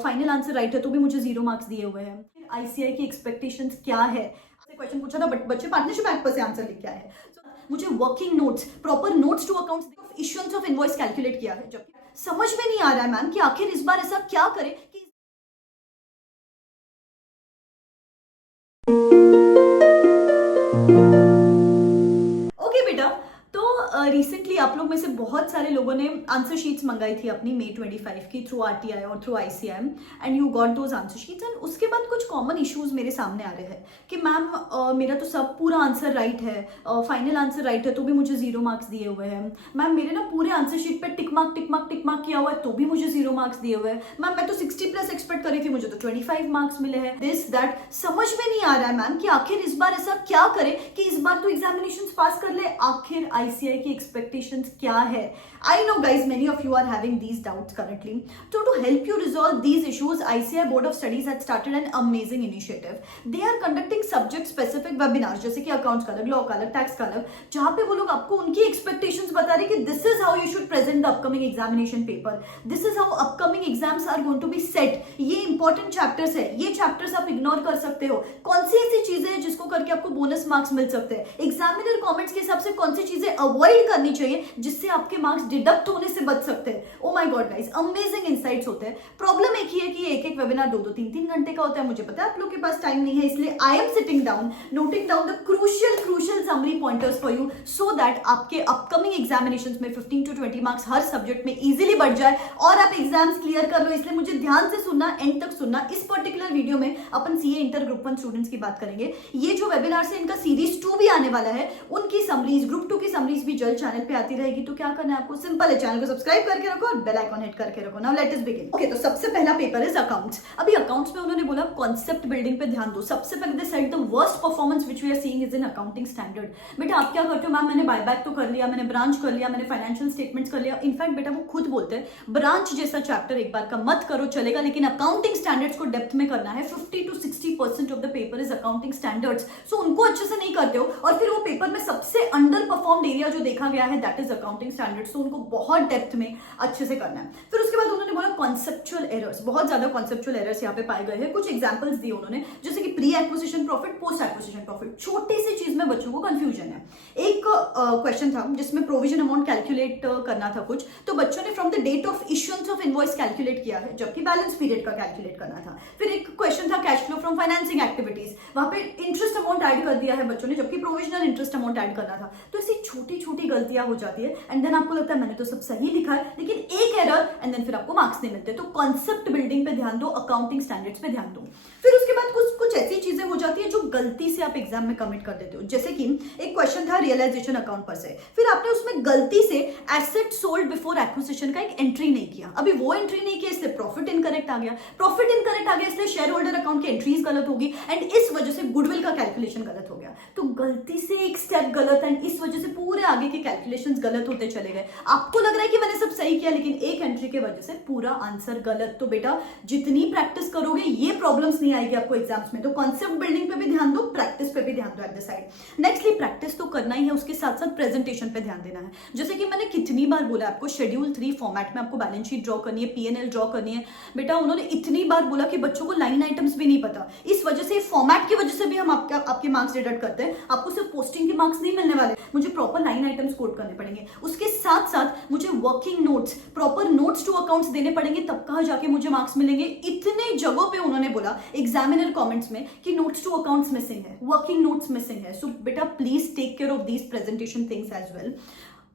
Final answer right है तो भी मुझे 0 मार्क्स दिए हुए हैं। फिर आईसीआई की एक्सपेक्टेशंस क्या है, क्वेश्चन पूछा था बट बच्चे पार्टनरशिप एक्ट पर से आंसर लिख के आए हैं। मुझे working notes, proper notes to accounts, issuance of invoice calculate किया है, जबकि समझ में नहीं आ रहा है मैम कि आखिर इस बार ऐसा क्या करें कि ओके बेटा। तो रिसेंटली आप लोग में से बहुत सारे लोगों ने आंसर शीट्स मंगाई थी अपनी May 25 की थ्रू आरटीआई और through ICAI and you got those answer sheets. And उसके बाद कुछ कॉमन इश्यूज मेरे सामने आ रहे हैं कि मैम मेरा तो सब पूरा आंसर राइट है, फाइनल आंसर राइट है तो भी मुझे 0 मार्क्स दिए हुए हैं। मैम मेरे ना पूरे आंसर शीट पे टिक मार्क किया हुआ है तो भी मुझे 0 मार्क्स दिए हुए हैं। मैम मैं तो 60+ एक्सपेक्ट करी थी, मुझे तो 25 मार्क्स मिले हैं। दिस दैट समझ में नहीं आ रहा है मैम कि आखिर इस बार ऐसा क्या करें कि इस बार तो एग्जामिनेशन पास कर ले, आखिर ICAI की एक्सपेक्टेशंस क्या है। I know guys, many of you are having these doubts currently. So to help you resolve these issues, ICAI Board of Studies had started an amazing initiative. They are conducting subject specific webinars जैसे कि accounts का अलग, law का अलग, tax का अलग, जहाँ पे वो लोग आपको उनकी एक्सपेक्टेशंस बता रहे कि this is how you should present the upcoming examination paper. This is how upcoming exams are going to be set. ये important chapters है, ये chapters आप इग्नोर कर सकते हो। कौन सी ऐसी चीजें हैं जिसको करके आपको बोनस मार्क्स मिल सकते हैं, एग्जामिनर कमेंट्स के हिसाब से कौन सी चीजें अवॉइड करनी चाहिए जिससे आपके मार्क्स डिडक्ट होने से बच सकते हैं। Oh my God guys, amazing insights होते हैं। प्रॉब्लम एक ही है कि एक वेबिनार 2-2, 3-3 घंटे का होता है। मुझे पता है आप लोग के पास टाइम नहीं है, इसलिए I am sitting down noting down the crucial summary pointers for you so that आपके अपकमिंग एग्जामिनेशंस में 15 to 20 मार्क्स हर सब्जेक्ट में इजीली बढ़ जाए और आप एग्जाम्स क्लियर कर लो। इसलिए मुझे ध्यान से सुनना, एंड तक सुनना। इस पर्टिकुलर वीडियो में अपन CA इंटर ग्रुप 1 स्टूडेंट्स की बात करेंगे। ये जो वेबिनार से इनका सीरीज 2 भी आने वाला है, उनकी समरीज, ग्रुप 2 की समरीज भी जल्द चैनल पे आती रहेगी। तो क्या करना है आपको, सिंपल है, चैनल को सब्सक्राइब करके रखो और बेल आइकन हिट करके रखो। Now let us begin. Okay, तो सबसे पहला पेपर इज अकाउंट्स। अभी अकाउंट्स में उन्होंने बोला कॉन्सेप्ट बिल्डिंग पे ध्यान दो। सबसे पहले they said the worst performance which we are seeing is in accounting standard. बेटा आप क्या करते हो, मैम मैंने बायबैक तो कर लिया, मैंने ब्रांच कर लिया, मैंने फाइनेंशियल स्टेटमेंट्स कर लिया। इनफैक्ट बेटा वो खुद बोलते हैं ब्रांच जैसा चैप्टर एक बार का मत करो चलेगा, लेकिन अकाउंटिंग स्टैंडर्ड्स को डेप्थ में करना है। 50 to 60% of the paper is accounting standards. So उनको अच्छे से नहीं करते हो और फिर वो पेपर में सबसे अंडर परफॉर्म्ड एरिया जो देखा गया है दैट इज अकाउंटिंग स्टैंडर्ड्स। तो उनको बहुत डेप्थ में अच्छे से करना है। फिर उसके बाद उन्होंने बोला कॉन्सेप्चुअल एरर्स, बहुत ज्यादा कॉन्सेप्चुअल एरर्स यहाँ पे पाए गए हैं। कुछ एग्जांपल्स दिए उन्होंने, जैसे कि pre acquisition profit, post acquisition profit. छोटी सी चीज में बच्चों को कंफ्यूजन है। एक क्वेश्चन था जिसमें प्रोविजन अमाउंट कैलकुलेट करना था कुछ, तो बच्चों ने from the date of issuance of invoice calculate किया है, जबकि बैलेंस पीरियड का कैलकुलेट करना था। फिर एक क्वेश्चन था cash flow from financing activities, वहां पे इंटरेस्ट अमाउंट ऐड कर दिया है बच्चों ने, जबकि प्रोविजनल इंटरेस्ट अमाउंट ऐड करना था। तो ऐसी छोटी छोटी गलतियां हो जाती है एंड देन आपको लगता है मैंने तो सब सही लिखा है, लेकिन एक एरर एंड देन फिर आपको मार्क्स नहीं मिलते। तो कॉन्सेप्ट बिल्डिंग पे ध्यान दो, अकाउंटिंग स्टैंडर्ड्स पे ध्यान दो। फिर उसके बाद कुछ ऐसी चीजें हो जाती है जो गलती से आप एग्जाम में कमिट कर देते हो। जैसे कि एक क्वेश्चन था रियलाइजेशन अकाउंट पर से, फिर आपने उसमें गलती से एसेट सोल्ड बिफोर एक्विजिशन का एक एंट्री नहीं किया। अभी वो एंट्री नहीं किया इसलिए प्रॉफिट इनकरेक्ट आ गया, प्रॉफिट इनकरेक्ट आ गया इसलिए शेयर होल्डर अकाउंट की एंट्रीज गलत होगी एंड इस वजह से गुडविल का कैलकुलेशन गलत हो गया। तो गलती से एक स्टेप गलत एंड इस वजह से पूरे आगे के कैलकुलेशंस गलत होते चले गए। आपको लग रहा है कि मैंने सब सही किया, लेकिन एक एंट्री के वजह से पूरा आंसर गलत। तो बेटा जितनी प्रैक्टिस करोगे ये प्रॉब्लम्स नहीं आएगी आपको एग्जाम्स में। तो कॉन्सेप्ट बिल्डिंग पे भी ध्यान दो, प्रैक्टिस पे भी ध्यान दो at the side. Nextly practice तो करना ही है, उसके साथ साथ प्रेजेंटेशन पे ध्यान देना है। जैसे कि मैंने कितनी बार बोला आपको शेड्यूल 3 फॉर्मेट में आपको बैलेंस शीट ड्रॉ करनी है, P&L ड्रॉ करनी है। बेटा उन्होंने इतनी बार बोला कि बच्चों को लाइन आइटम्स भी नहीं पता, इस वजह से फॉर्मेट की वजह से भी हम आपके मार्क्स डिडक्ट करते हैं। आपको सिर्फ पोस्टिंग के मार्क्स नहीं मिलने वाले, मुझे प्रॉपर लाइन आइटम्स कोड करने पड़ेंगे। उसके साथ साथ मुझे working notes, proper notes to accounts देने पड़ेंगे, तब कहाँ जाके मुझे मार्क्स मिलेंगे। इतने जगहों पे उन्होंने बोला एग्जामिनर कमेंट्स में कि नोट्स टू अकाउंट्स मिसिंग है, वर्किंग नोट्स मिसिंग है। सो बेटा please take care of these presentation things as well.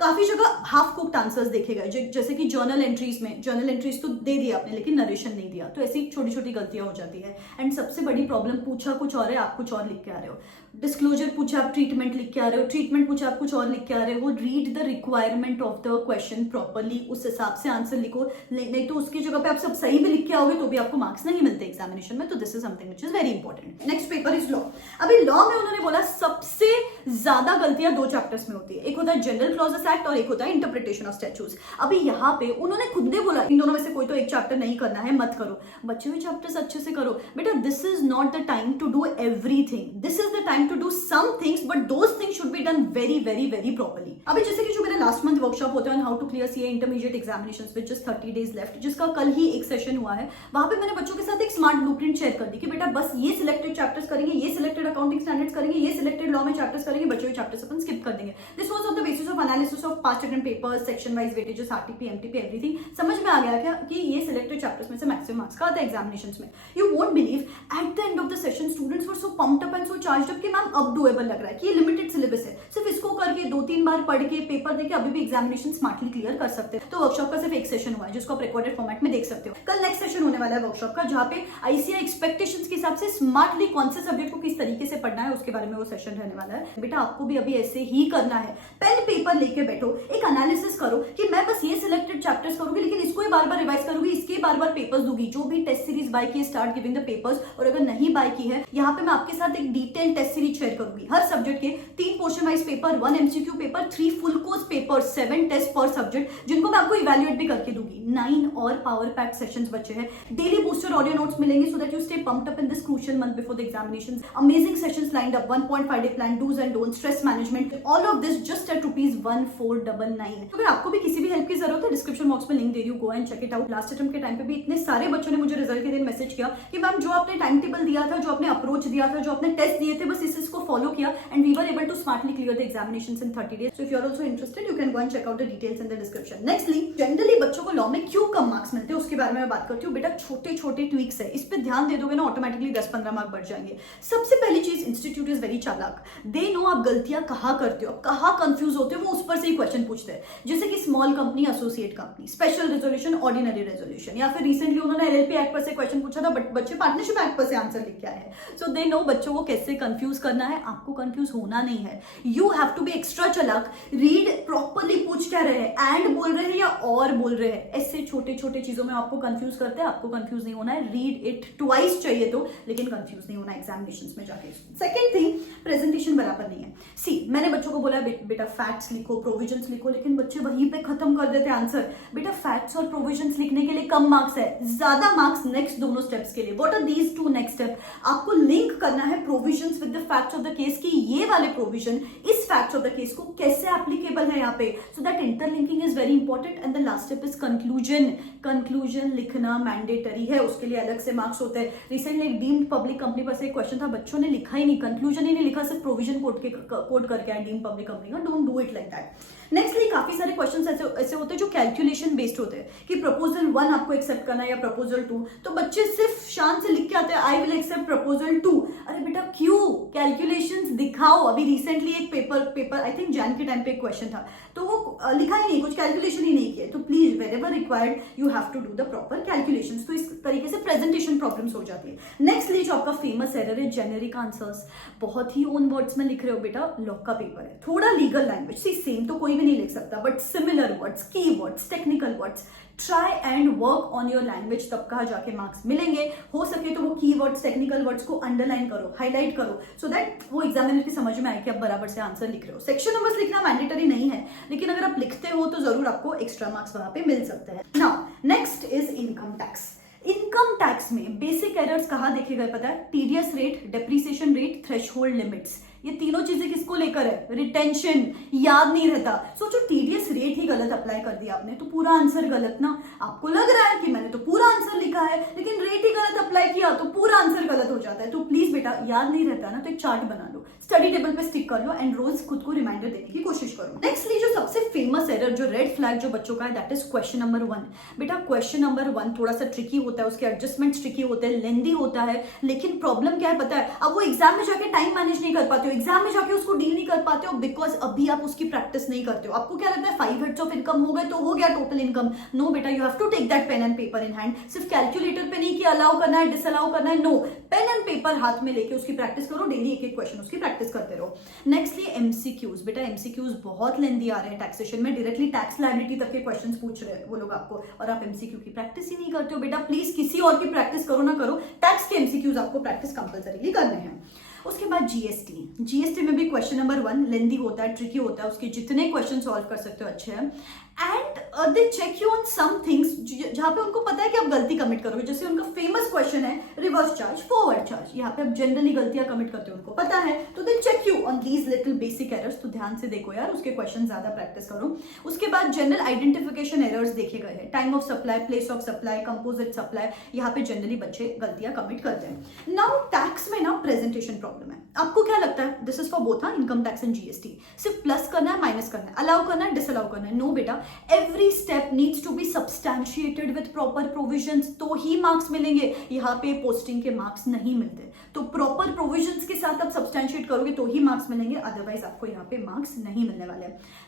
काफी जगह हाफ कुक्ड आंसर्स देखे गए, जैसे कि जर्नल एंट्रीज तो दे दिया आपने लेकिन नरेशन नहीं दिया। तो ऐसी छोटी छोटी गलतियां हो जाती है। एंड सबसे बड़ी प्रॉब्लम, पूछा कुछ और है आप कुछ और लिख के आ रहे हो। डिस्क्लोजर पूछा आप ट्रीटमेंट लिख के आ रहे हो, ट्रीटमेंट पूछा आप कुछ और लिख के आ रहे हो। Read the requirement of the question properly, उस हिसाब से आंसर लिखो। नहीं तो उसकी जगह पे आप सब सही भी लिख के आओगे तो भी आपको मार्क्स नहीं मिलते एग्जामिनेशन में। तो this is something which is very important. Next paper is law. अभी लॉ में उन्होंने बोला सबसे ज्यादा गलतियां 2 चैप्टर्स में होती है। एक होता है जनरल क्लॉजेस स्टैचूस एक्ट और एक होता है इंटरप्रिटेशन ऑफ स्टैचूस। अभी यहाँ पे उन्होंने खुद ने बोला इन दोनों में से कोई तो एक चैप्टर नहीं करना है, मत करो, बचे हुए चैप्टर्स अच्छे से करो। बेटा this is not the time to do everything, this is the time to do some things, but those things should be done very very very properly. अभी जैसे कि जो मेरा लास्ट मंथ वर्कशॉप होता है how to clear CA intermediate examinations which is 30 days left, जिसका कल ही एक सेशन हुआ है, वहां पे मैंने बच्चों के साथ एक स्मार्ट ब्लूप्रिंट शेयर कर दी कि बेटा बस ये सिलेक्टेड चैप्टर्स करेंगे, ये सिलेक्टेड अकाउंटिंग स्टैंडर्ड्स करेंगे, ये सिलेक्टेड लॉ में चैप्टर्स करेंगे, बचे हुए चैप्टर्स अपन स्किप कर देंगे। This was on the basis of analysis of past attempt papers, section wise weightages, RTP, MTP, everything. समझ में आ गया क्या कि ये सिलेक्टेड चैप्टर्स में से मैक्सिमम मार्क्स का आता है एग्जामिनेशंस में। You won't believe at the end of the session students were so pumped up and so charged up कि मैम अब डुएबल लग रहा है कि ये लिमिटेड सिलेबस है, सिर्फ इसको करके 2-3 बार पढ़ के पेपर देके अभी भी एग्जामिनेशन स्मार्टली क्लियर कर सकते हैं। तो वर्कशॉप का सिर्फ एक सेशन हुआ है जिसको आप रिकॉर्डेड फॉर्मेट में देख सकते हो। कल नेक्स्ट सेशन होने वाला है वर्कशॉप का, जहां पे आईसीआई एक्सपेक्टेशंस के हिसाब से स्मार्टली कौन से सब्जेक्ट को किस तरीके से पढ़ना है उसके बारे में वो सेशन रहने वाला है। बेटा आपको भी अभी ऐसे ही करना है, पेन पेपर लेके बैठो, एक एनालिसिस करो कि मैं बस ये सिलेक्टेड चैप्टर्स करूंगी, लेकिन इसको ही बार बार रिवाइज करूंगी, इसके बार बार पेपर्स दूंगी। जो भी टेस्ट सीरीज बाय की स्टार्ट गिविंग द पेपर्स, और अगर नहीं बाय की है यहाँ पे मैं आपके साथ एक डिटेल टेस्ट सीरीज शेयर करूंगी। हर सब्जेक्ट के 3 portion wise paper, 1 MCQ paper, 3 full course paper, 7 test पर सब्जेक्ट, जिनको मैं आपको इवैल्यूएट भी करके दूंगी। 9 और पावर पैक सेशंस बचे हैं। डेली बूस्टर ऑडियो नोट्स मिलेंगे so that you stay pumped up in this crucial month before the examinations. Amazing sessions lined up, 1.5 day plan, dos and don'ts, stress management, all of this just at ₹1499। अगर आपको भी किसी भी help की जरूरत है, description box में link दे रही हूँ, go and check it out. Last attempt के टाइम पे भी इतने सारे बच्चों ने मुझे रिजल्ट के दिन मैसेज किया कि मैम जो आपने टाइम टेबल दिया था, जो आपने अप्रोच दिया था, जो आपने टेस्ट दिए थे, बस इसको फॉलो किया and we were able to smartly clear the examinations in 30 days। So if you are also interested you can go and check out the details in the description. Nextly generally बच्चों को law में क्यों कम marks मिलते हैं उसके बारे में मैं बात करती हूँ। बेटा छोटे छोटे ट्वीक्स है, इस पे ध्यान दे दोगे ना ऑटोमेटिकली 10-15 मार्क बढ़ जाएंगे। सबसे पहली चीज, इंस्टीट्यूट इज वेरी चालाक, दे नो आप गलतियां कहाँ करते हो, कहाँ कंफ्यूज होते हो, वो उस पर से ही क्वेश्चन पूछते हैं। जैसे कि small company, associate company, special resolution, ordinary resolution, या फिर रिसेंटली उन्होंने एलएलपी एक्ट पर से क्वेश्चन पूछा था बट बच्चे पार्टनरशिप एक्ट पर से आंसर लिख के आए हैं। सो दे नो बच्चों को कैसे कंफ्यूज करना है, आपको कंफ्यूज होना नहीं है। You have to be extra चालाक, रीड प्रॉपर्ली, पूछ क्या रहे हैं, एंड बोल रहे हैं या और बोल रहे हैं, ऐसे छोटे छोटे चीजों में आपको कंफ्यूज करते हैं। आपको कंफ्यूज नहीं होना है, रीड इट ट्वाइस चाहिए तो, लेकिन कंफ्यूज नहीं होना एग्जामिनेशंस में जाके। सेकंड थिंग, प्रेजेंटेशन बराबर नहीं है। सी मैंने बच्चों को बोला बेटा फैक्ट्स लिखो, प्रोविजंस लिखो, लेकिन बच्चे वहीं पे खत्म कर देते आंसर। बेटा फैक्ट्स और प्रोविजंस लिखने के लिए कम मार्क्स है, ज्यादा मार्क्स नेक्स्ट दोनों स्टेप्स के लिए। What are these 2 next step? आपको लिंक करना है provisions with the facts of the case की ये वाले प्रोविजन इस फैक्ट्स ऑफ द केस को कैसे एप्लीकेबल है यहाँ पे, so that interlinking is very important. And the last step is conclusion. Conclusion लिखना मैंडेटरी है, उसके लिए अलग से मार्क्स होते हैं। रिसेंटली एक डीम्ड पब्लिक कंपनी पर से एक क्वेश्चन था, बच्चों ने लिखा ही नहीं, कंक्लूजन ही नहीं लिखा, सिर्फ प्रोविजन कोड करके आए डीम्ड पब्लिक कंपनी का। Don't do it like that. Nextly काफी सारे क्वेश्चंस ऐसे होते हैं जो कैलकुलेशन बेस्ड होते हैं कि प्रपोजल 1 आपको एक्सेप्ट करना है या प्रपोजल 2, तो बच्चे सिर्फ शान से लिख के आते हैं आई विल एक्सेप्ट प्रपोजल 2। अरे बेटा क्यों, कैलकुलेशंस दिखाओ। अभी रिसेंटली एक पेपर आई थिंक जैन के टाइम पे एक क्वेश्चन था, तो वो लिखा ही नहीं, कुछ कैलकुलेशन ही नहीं किया। तो please wherever required you have to do the proper calculations. तो इस तरीके से प्रेजेंटेशन प्रॉब्लम्स हो जाती है। नेक्स्टली जो आपका फेमस एरर है, जेनेरिक आंसर्स, बहुत ही ओन वर्ड्स में लिख रहे हो। बेटा लॉ का पेपर है, थोड़ा लीगल लैंग्वेज, सी सेम तो कोई भी नहीं लिख सकता, बट सिमिलर वर्ड्स, की words, technical words, try and work on your language, तब कहा जाके मार्क्स मिलेंगे। हो सके तो वो की वर्ड्स, टेक्निकल वर्ड्स को अंडरलाइन करो, हाईलाइट करो, सो दैट वो एग्जामिनर की समझ में आए कि आप बराबर से आंसर लिख रहे हो। सेक्शन नंबर्स लिखना मैंडेटरी नहीं है, लेकिन अगर आप लिखते हो तो जरूर आपको एक्स्ट्रा मार्क्स वहां पे मिल सकते हैं। Now next is income tax. Income tax में बेसिक एरर्स कहाँ देखे गए पता है? TDS rate, depreciation rate, threshold limits. ये तीनों चीजें किसको लेकर है? रिटेंशन। याद नहीं रहता, सोचो टीडीएस रेट ही गलत अप्लाई कर दिया आपने तो पूरा आंसर गलत ना। आपको लग रहा है कि मैंने तो पूरा आंसर लिखा है, लेकिन रेट ही गलत अप्लाई किया तो पूरा आंसर गलत हो जाता है। तो प्लीज बेटा याद नहीं रहता ना तो एक चार्ट बना लो, स्टडी टेबल पे स्टिक कर लो एंड रोज खुद को रिमाइंडर देने की कोशिश करो। नेक्स्टली जो सबसे फेमस एरर, जो रेड फ्लैग जो बच्चों का है, दैट इज क्वेश्चन नंबर 1। बेटा क्वेश्चन नंबर 1 थोड़ा सा ट्रिकी होता है, उसके एडजस्टमेंट्स ट्रिकी होते हैं, लेंदी होता है, लेकिन प्रॉब्लम क्या है पता है? अब वो एग्जाम में जाके टाइम मैनेज नहीं कर पाते हो, एग्जाम में जाके उसको डील नहीं कर पाते हो, बिकॉज अभी आप उसकी प्रैक्टिस नहीं करते हो। आपको क्या लगता है 5 हेड्स ऑफ इनकम हो गए तो हो गया टोटल इनकम? नो बेटा, you have to take that pen and paper in hand. सिर्फ कैलकुलेटर पे नहीं कि अलाउ करना है, डिसअलाउ करना है, नो, पेन एंड पेपर हाथ में लेके उसकी प्रैक्टिस करो, डेली एक एक क्वेश्चन उसकी प्रैक्टिस करते रहो। Nextly MCQs. बेटा एमसीक्यूज बहुत लेंदी आ रहे हैं टैक्सेशन में, डायरेक्टली टैक्स लायबिलिटी तक के क्वेश्चंस पूछ रहे हैं वो लोग आपको, और आप एमसीक्यू की प्रैक्टिस ही नहीं करते हो। बेटा प्लीज किसी और की प्रैक्टिस करो ना करो, टैक्स के एमसीक्यूज आपको प्रैक्टिस कंपल्सरीली करने हैं। उसके बाद जीएसटी में भी क्वेश्चन नंबर 1 लेंदी होता है, ट्रिकी होता है, उसके जितने क्वेश्चन सॉल्व कर सकते हो अच्छे हैं। And they check you on some things जहाँ पे उनको पता है कि आप गलती कमिट करोगे। जैसे उनका फेमस क्वेश्चन है रिवर्स चार्ज, फॉरवर्ड चार्ज, यहाँ पे आप जनरली गलतियां कमिट करते हो, उनको पता है, तो they check you on these little basic errors. तो ध्यान से देखो यार, उसके क्वेश्चन ज्यादा प्रैक्टिस करो। उसके बाद जनरल आइडेंटिफिकेशन एरर्स देखे गए हैं, time of supply, place of supply, composite supply, यहाँ पे जनरली बच्चे गलतियां कमिट करते हैं। नाउ टैक्स में ना प्रेजेंटेशन प्रॉब्लम है। आपको क्या लगता है, this is for both income tax and GST, सिर्फ प्लस करना है, माइनस करना है, अलाउ करना है, डिसअलाउ करना है? नो बेटा, every step needs to be substantiated with proper provisions, तो ही मार्क्स मिलेंगे। यहाँ पे पोस्टिंग के मार्क्स नहीं मिलते, तो प्रॉपर प्रोविजंस के साथ आप सब्सटैंशिएट करोगे तो ही मार्क्स मिलेंगे, अदरवाइज आपको यहाँ पे मार्क्स नहीं मिलने वाले।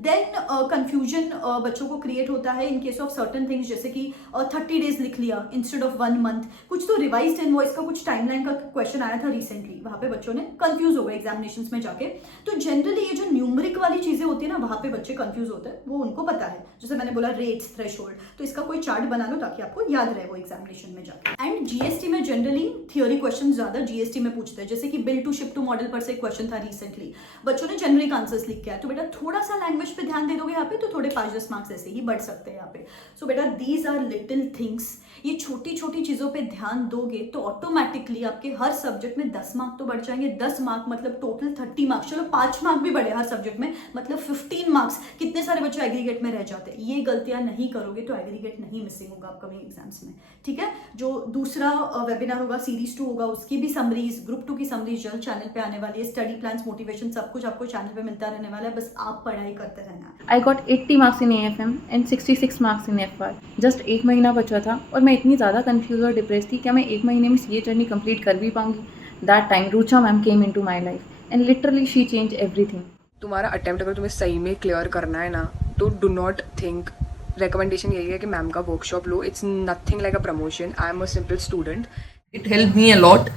देन कंफ्यूजन बच्चों को क्रिएट होता है in case of certain things, जैसे कि 30 डेज लिख लिया इंस्टेड ऑफ 1 मंथ। कुछ तो रिवाइज्ड इनवॉइस का कुछ टाइमलाइन का क्वेश्चन आया था रिसेंटली, वहां पे बच्चों ने कंफ्यूज हो गए एग्जामिनेशंस में जाके। तो जनरली ये जो न्यूमरिक वाली चीजें होती है ना, वहां पे बच्चे कंफ्यूज होते हैं, वो उनको पता है। जैसे मैंने बोला रेट्स, थ्रेशोल्ड, तो इसका कोई चार्ट बना लो ताकि आपको याद रहे वो एग्जामिनेशन में जाके। एंड जीएसटी में जनरली थियोरी क्वेश्चन ज्यादा जीएसटी में पूछते हैं, जैसे कि bill to ship to model पर से क्वेश्चन था रिसेंटली, बच्चों ने जेनरिक आंसर्स लिख के आया। तो बेटा थोड़ा सा लैंग्वेज पे ध्यान दे दोगे यहाँ पे, तो थोड़े 5-10 मार्क्स ऐसे ही बढ़ सकते हैं यहाँ पे। सो बेटा दीज आर लिटिल थिंग्स, ये छोटी छोटी चीजों पे ध्यान दोगे तो ऑटोमेटिकली आपके हर सब्जेक्ट में 10 मार्क तो बढ़ जाएंगे। 10 मार्क मतलब टोटल 30 मार्क्स, चलो 5 मार्क भी बढ़े हर सब्जेक्ट में, मतलब 15 मार्क्स। कितने सारे बच्चे एग्रीगेट में रह जाते हैं। ये गलतियां नहीं करोगे तो एग्रीगेट नहीं मिसिंग होगा अपकमिंग एग्जाम्स में, ठीक है। जो दूसरा वेबिनार होगा, सीरीज 2 होगा, उसकी भी समरीज, ग्रुप 2 की समरीज जल्द चैनल पे आने वाली है। स्टडी प्लान्स, मोटिवेशन, सब कुछ आपको चैनल पे मिलता रहने वाला है, बस आप पढ़ाई करते रहना। I got 80 marks in AFM and 66 marks in FY. Just 1 महीना बचा था और मैं इतनी ज़्यादा कंफ्यूज और डिप्रेस थी, क्या मैं 1 महीने में CA जर्नी कंप्लीट कर भी पाऊंगी। That time Rucha ma'am came into my life and literally she change everything. तुम्हारा अटेम्प्ट अगर तुम्हें सही में क्लियर करना है ना, तो डू नॉट थिंक, रिकमेंडेशन यही है कि मैम का workshop low. It's nothing like a promotion, I am a simple student. It helped me a lot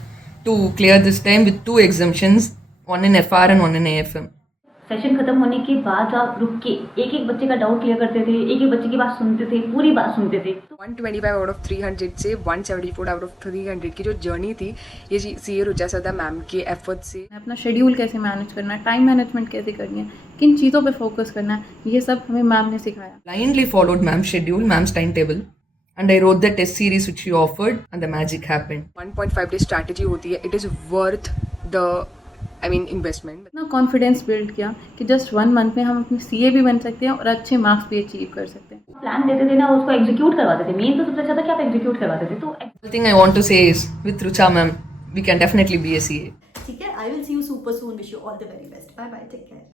to clear this time with 2 exemptions, one in FR and one in AFM. Session खत्म होने के बाद आप रुक के एक एक बच्चे का डाउट क्लियर करते थे, एक एक बच्चे की बात सुनते थे, पूरी बात सुनते थे। 125 आउट ऑफ 300 से 174 आउट ऑफ 300 की जो जर्नी थी, ये CA रुचा सदा मैम के एफर्ट से। अपना शेड्यूल कैसे मैनेज करना है, टाइम मैनेजमेंट कैसे करनी है, किन चीज़ों पे फोकस करना है, ये सब हमें मैम ने सिखाया। Blindly followed ma'am's schedule, ma'am's timetable, and I wrote the test series which she offered, and the magic happened. 1.5 day strategy होती है, it is worth the investment. इतना कॉन्फिडेंस बिल्ड किया कि जस्ट 1 मंथ में हम अपने CA भी बन सकते हैं और अच्छे मार्क्स भी अचीव कर सकते हैं। प्लान देते थे ना, उसको एग्जीक्यूट करवाते थे। मेन तो सबसे अच्छा था कि आप एग्जीक्यूट करवाते थे। तो The thing I want to say is, with Rucha ma'am, we can definitely be a CA. ठीक है, I will see you super soon, wish you all the very best, bye bye, take care.